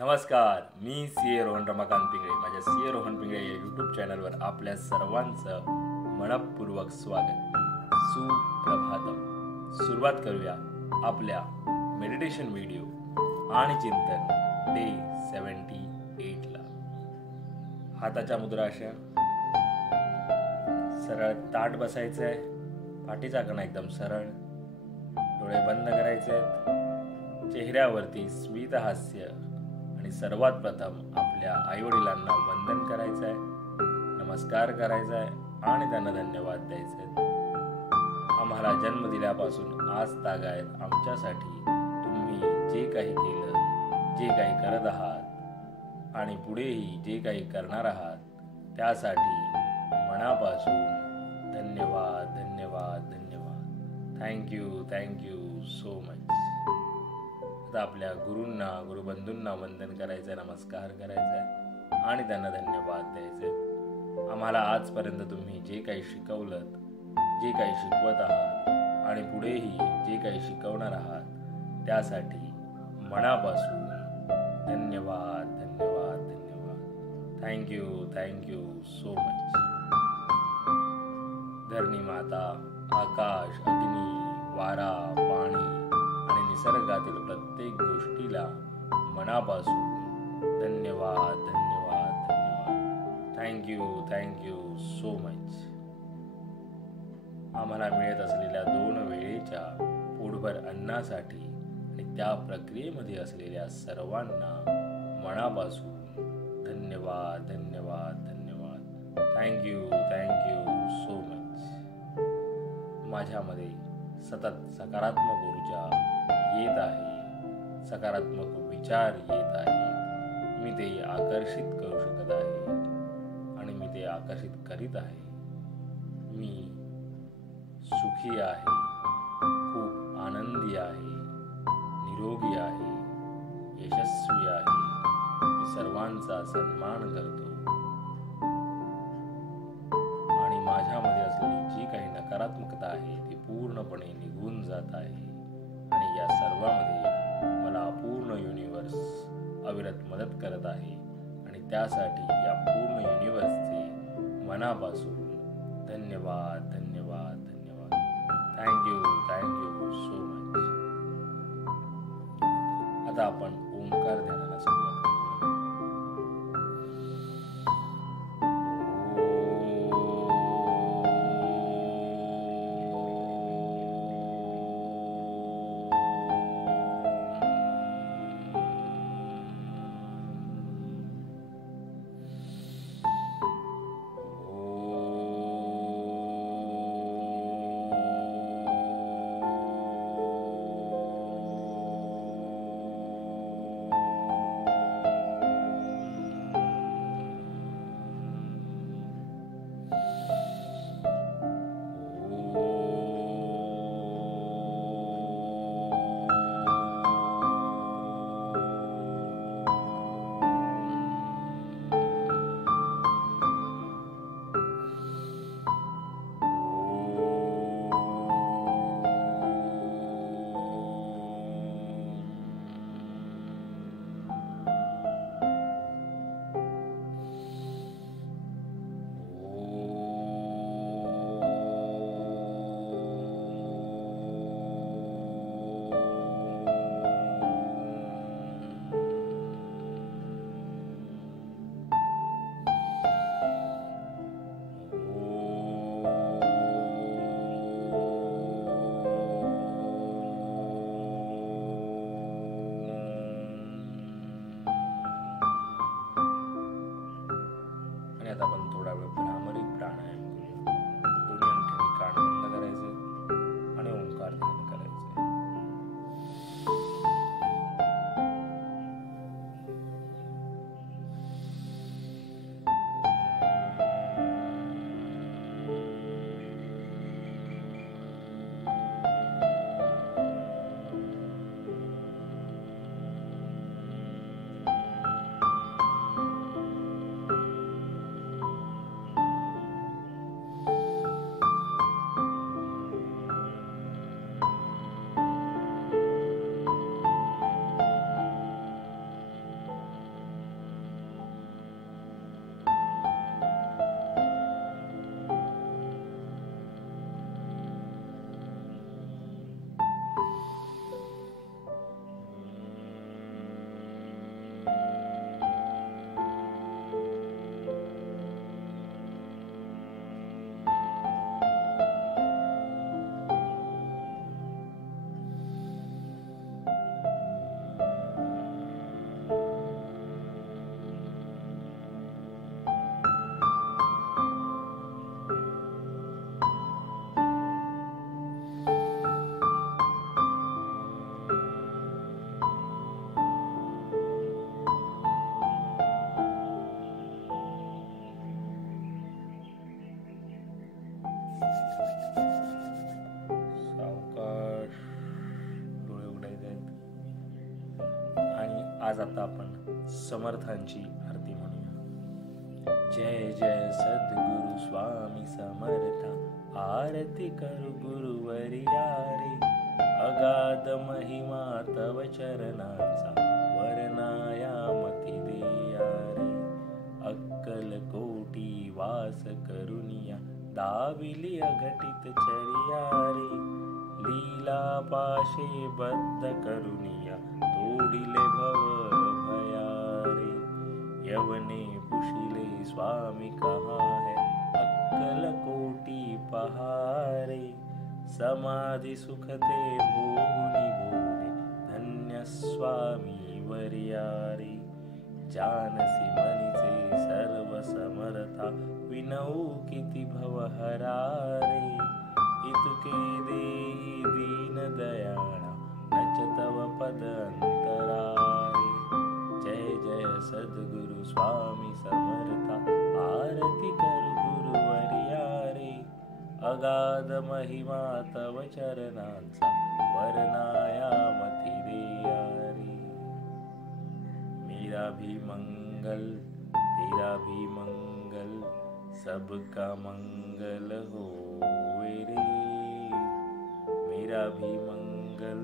नमस्कार, मी सी ए रोहन रमाकांत पिंगळे. माझ्या सी ए रोहन पिंगळे या यूट्यूब चॅनलवर आपल्या सर्वांचं मनपूर्वक स्वागत. सुप्रभातम. सुरुवात करूया आपल्या मेडिटेशन व्हिडिओ आणि चिंतन डे 78ला. हाताच्या मुद्रा अशा सरळ ताट बसायचं आहे. पाठीचा कणा एकदम सरळ. डोळे बंद करायचे आहेत. चेहऱ्यावरती स्मित हास्य आणि सर्वात प्रथम आपल्या आईवडिलांना वंदन करायचं आहे, नमस्कार करायचा आहे आणि त्यांना धन्यवाद द्यायचे आहेत. आम्हाला जन्म दिल्यापासून आज तागायत आमच्यासाठी तुम्ही जे काही केलं, जे काही करत आहात आणि पुढेही जे काही करणार आहात त्यासाठी मनापासून धन्यवाद धन्यवाद धन्यवाद. Thank you so much. आता आपल्या गुरूंना, गुरुबंधूंना वंदन करायचं आहे, नमस्कार करायचा आहे आणि त्यांना धन्यवाद द्यायचे. आम्हाला आजपर्यंत तुम्ही जे काही शिकवलं, जे काही शिकवत आहात आणि पुढेही जे काही शिकवणार आहात त्यासाठी मनापासून धन्यवाद धन्यवाद धन्यवाद. Thank you so much. धरणी माता, आकाश, अग्नी, वारा, पाणी आणि निसर्गातील प्रत्येक गोष्टीला मनापासून धन्यवाद धन्यवाद धन्यवाद. Thank you so much. आम्हाला मिळत असलेल्या 2 वेळेच्या पोटभर अन्नासाठी आणि त्या प्रक्रियेमध्ये असलेल्या सर्वांना मनापासून धन्यवाद धन्यवाद धन्यवाद. Thank you so much. माझ्यामध्ये सतत सकारात्मक ऊर्जा येत आहे, सकारात्मक विचार येत आहेत. मी ते आकर्षित करू शकत आहे आणि मी ते आकर्षित करीत आहे. मी सुखी आहे, खूप आनंदी आहे, निरोगी आहे, यशस्वी आहे. मी सर्वांचा सन्मान करतो आणि माझ्यामध्ये असलेली जी काही नकारात्मकता आहे ती पूर्णपणे निघून जात आहे आणि या सर्वांमध्ये मला पूर्ण युनिवर्स अविरत मदत करत आहे आणि त्यासाठी या पूर्ण युनिवर्सचे मनापासून धन्यवाद धन्यवाद धन्यवाद. Thank you so much. आता आपण ओंकार ध्यानाला सुरुवात करूया. आज आता आपण समर्थांची आरती म्हणूया. जय जय सद्गुरु स्वामी समर्था, आरती करू गुरुवर्या रे. अगाध महिमा तव चरणांचा, वर्णाया मती देया रे. अक्कल कोटी वास करुनिया, दाविली अघटित चर्या रे. लीला पाशे बद्ध करुनिया, तोडिले भव भया रे. यवने पुशिले स्वामी कहा है, अक्कल कोटी पहारे. समाधी सुखते भोगुनी भोगे, धन्य स्वामी वर्या रे. जानसी मनीचे सर्व समर्था, विनऊ किती भवहरा रे. इतुके देई दीन दयाळा, नच तव पद अंतरा रे. जय जय सद्गुरु स्वामी समर्था, आरती करू गुरुवर्या रे. अगाध महिमा तव चरणांचा, वर्णाया मती देया रे. मेरा भी मंगल तेरा भी मंगल, सबका मंगल होवे रे. मेरा भी मंगल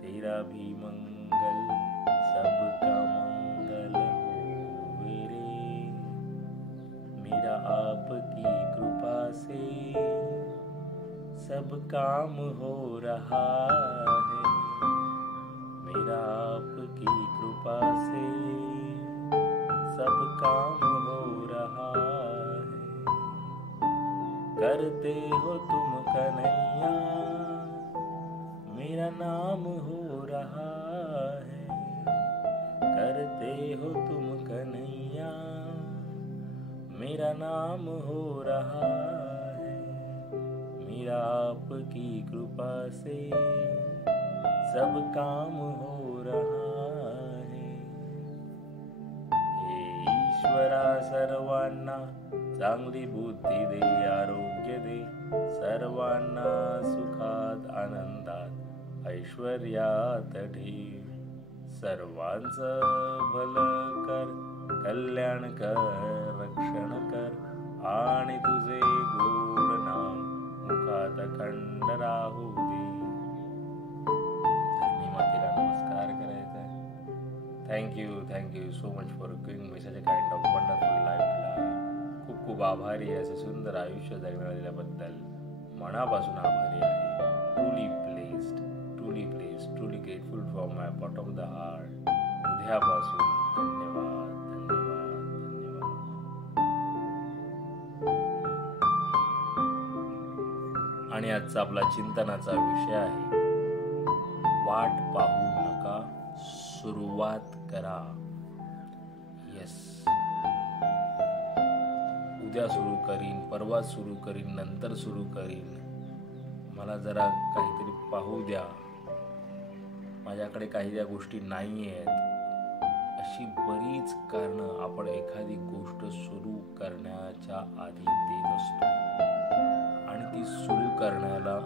तेरा भी मंगल, सबका मंगल होवे रे. मेरा आपकी कृपा से सब काम हो रहा है. मेरा आपकी कृपा से सब काम हो रहा है. करते हो तुम कन्हैया, मेरा नाम हो रहा है. करते हो तुम कन्हैया, मेरा नाम हो रहा है. मेरा आपकी कृपा से सब काम हो रहा है. हे ईश्वरा सर्वांना चांगली बुद्धी दे, आरोग्य दे. सर्वांना सुखात आनंदात ऐश्वर्यात ठेव. सर्वांचं भलं कर, कल्याण कर, रक्षण कर. आणि तुझे गोड नाम मुखात खंड राहू दे. धरणी मातेला नमस्कार करायचा आहे. Thank you so much for giving me such a kind of wonderful life. खूप खूप आभारी आहे. असे सुंदर आयुष्य जगण्याला दिल्याबद्दल मनापासून आभारी आहे. Truly placed, truly grateful from my bottom of the heart. हृदयापासून धन्यवाद. आणि आजचा आपला चिंतनाचा विषय आहे, वाट पाहू नका, सुरुवात करा. उद्या सुरू करीन, परवा सुरू करीन, नंतर सुरू करीन, मला जरा काहीतरी पाहू द्या, माझ्याकडे काही त्या गोष्टी नाही आहेत, अशी बरीच कारणं आपण एखादी गोष्ट सुरू करण्याच्या आधी देत असतो आणि ती सुरू करण्याला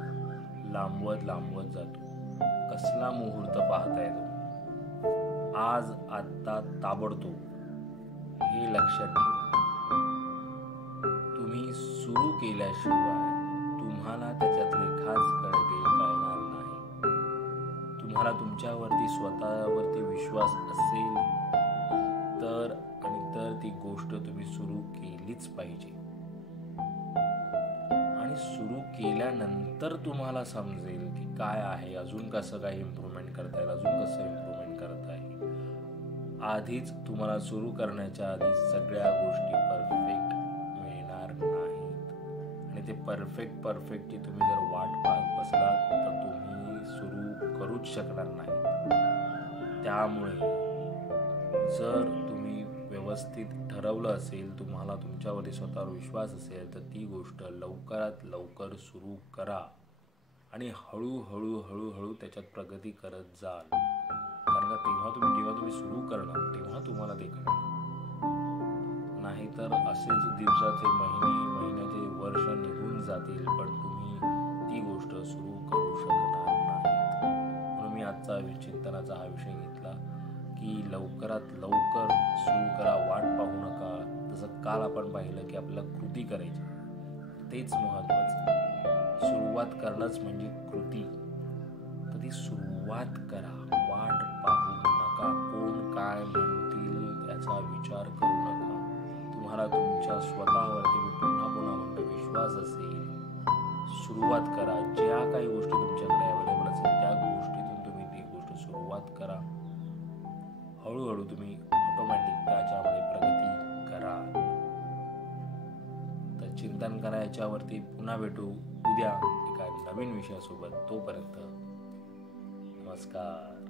लांबवत जातो. कसला मुहूर्त पाहताय तो? आज, आत्ता, ताबडतोब हे लक्षात ठेवा. तुम्ही सुरू केल्याशिवाय तुम्हाला त्याच्यातले खास कडके कळणार नाही. तुम्हाला तुमच्यावरती, स्वतःवरती विश्वास असेल तर ती गोष्ट तुम्ही सुरू केलीच पाहिजे. आणि सुरू केल्यानंतर तुम्हाला समजेल की काय आहे, अजून कसं काय इम्प्रूव्हमेंट करता येईल, अजून कसं इम्प्रूव्हमेंट करता येईल. आधीच तुम्हाला सुरू करण्याच्या आधी सगळ्या गोष्टी परफेक्ट मिळणार नाहीत. आणि ते परफेक्टची तुम्ही जर वाट पाहत बसलात तर तुम्ही सुरू करूच शकणार नाही. त्यामुळे जर तुम्ही व्यवस्थित ठरवलं असेल, तुम्हाला तुमच्यावरती स्वतःवर विश्वास असेल, तर ती गोष्ट लवकरात लवकर सुरू करा आणि हळूहळू त्याच्यात प्रगती करत जाल. कारण का जेव्हा तुम्ही सुरू करणार तेव्हा तुम्हाला ते कळेल. नाहीतर असेच दिवसाचे, महिन्याचे वर्ष निघून जातील पण तुम्ही ती गोष्ट सुरू करू शकणार नाहीत. म्हणून मी आजचा चिंतनाचा हा विषय घेतला की लवकरात लवकर सुरू करा, वाट पाहू नका. जसं काल आपण पाहिलं की आपल्याला कृती करायची, तेच महत्त्वाचं. सुरुवात करणंच म्हणजे कृती. तर ती सुरुवात करा, वाट पाहू नका. कोण काय म्हणतील याचा विचार करू नका. तुम्हाला तुमच्या स्वतःवरती पुन्हा म्हणतो विश्वास असेल, सुरुवात करा. ज्या काही गोष्टी तुमच्याकडे अवेलेबल असेल त्या गोष्टीतून तुम्ही ती गोष्ट सुरुवात करा. हळूहळू तुम्ही ऑटोमॅटिक त्याच्यामध्ये प्रगती करा. तर चिंतन करा याच्यावरती. पुन्हा भेटू उद्या एका नवीन विषयासोबत. तोपर्यंत नमस्कार.